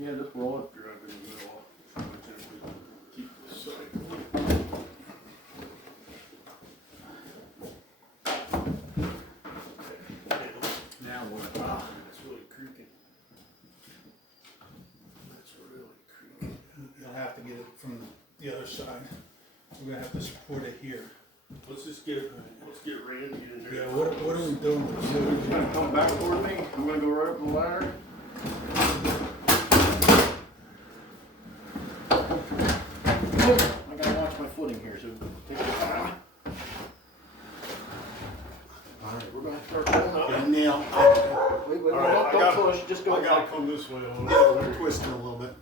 Yeah, just roll it. Drive in the middle. So much that we can keep the site. Now what? That's really creaking. That's really creaking. You'll have to get it from the other side. We're gonna have to support it here. Let's get Randy in there. Yeah, what are we doing with the He's sewage? gonna come back toward me. I'm gonna go right up the ladder. I gotta watch my footing here, so take your time. Alright, we're gonna start pulling up. Yeah, Neil, Wait, All right, don't push, just go I gotta up. come this way a little we're bit. twisting a little bit.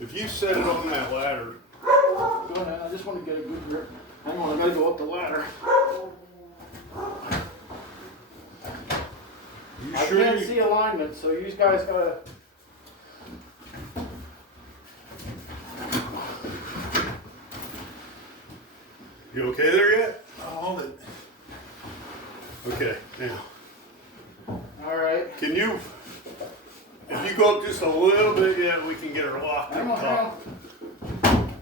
If you set it on that ladder, Go ahead, I just wanna get a good grip. Hang on, I gotta go up the ladder. you I sure can't you, see alignment, so you guys gotta. you okay there yet? I'll hold it. Okay, now, Alright. can you, if you go up just a little bit, yeah, we can get her locked Hang up on, hang top. on.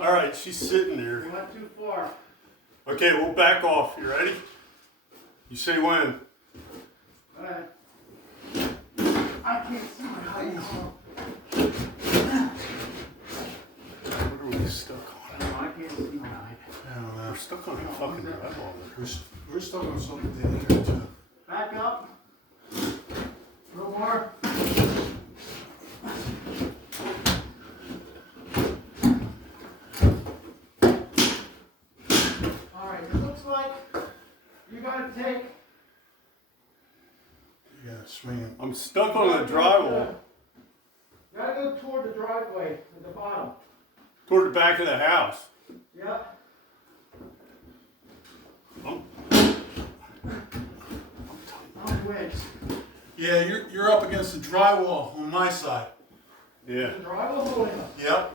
All right, she's sitting there. You went too far. Okay, we'll back off. You ready? You say when? Alright. I can't see my height. What are we stuck on? I can't see my height. I don't know. We're stuck on a fucking drywall. We're stuck on something down here too. Back up. A little more. Alright, it looks like you gotta take. You gotta swing it. I'm stuck on the drywall You gotta go toward the driveway at the bottom. toward the back of the house. Yep. I'm, I'm wedged. Yeah, you're up against the drywall on my side. yeah. The driveway holding us. Yep.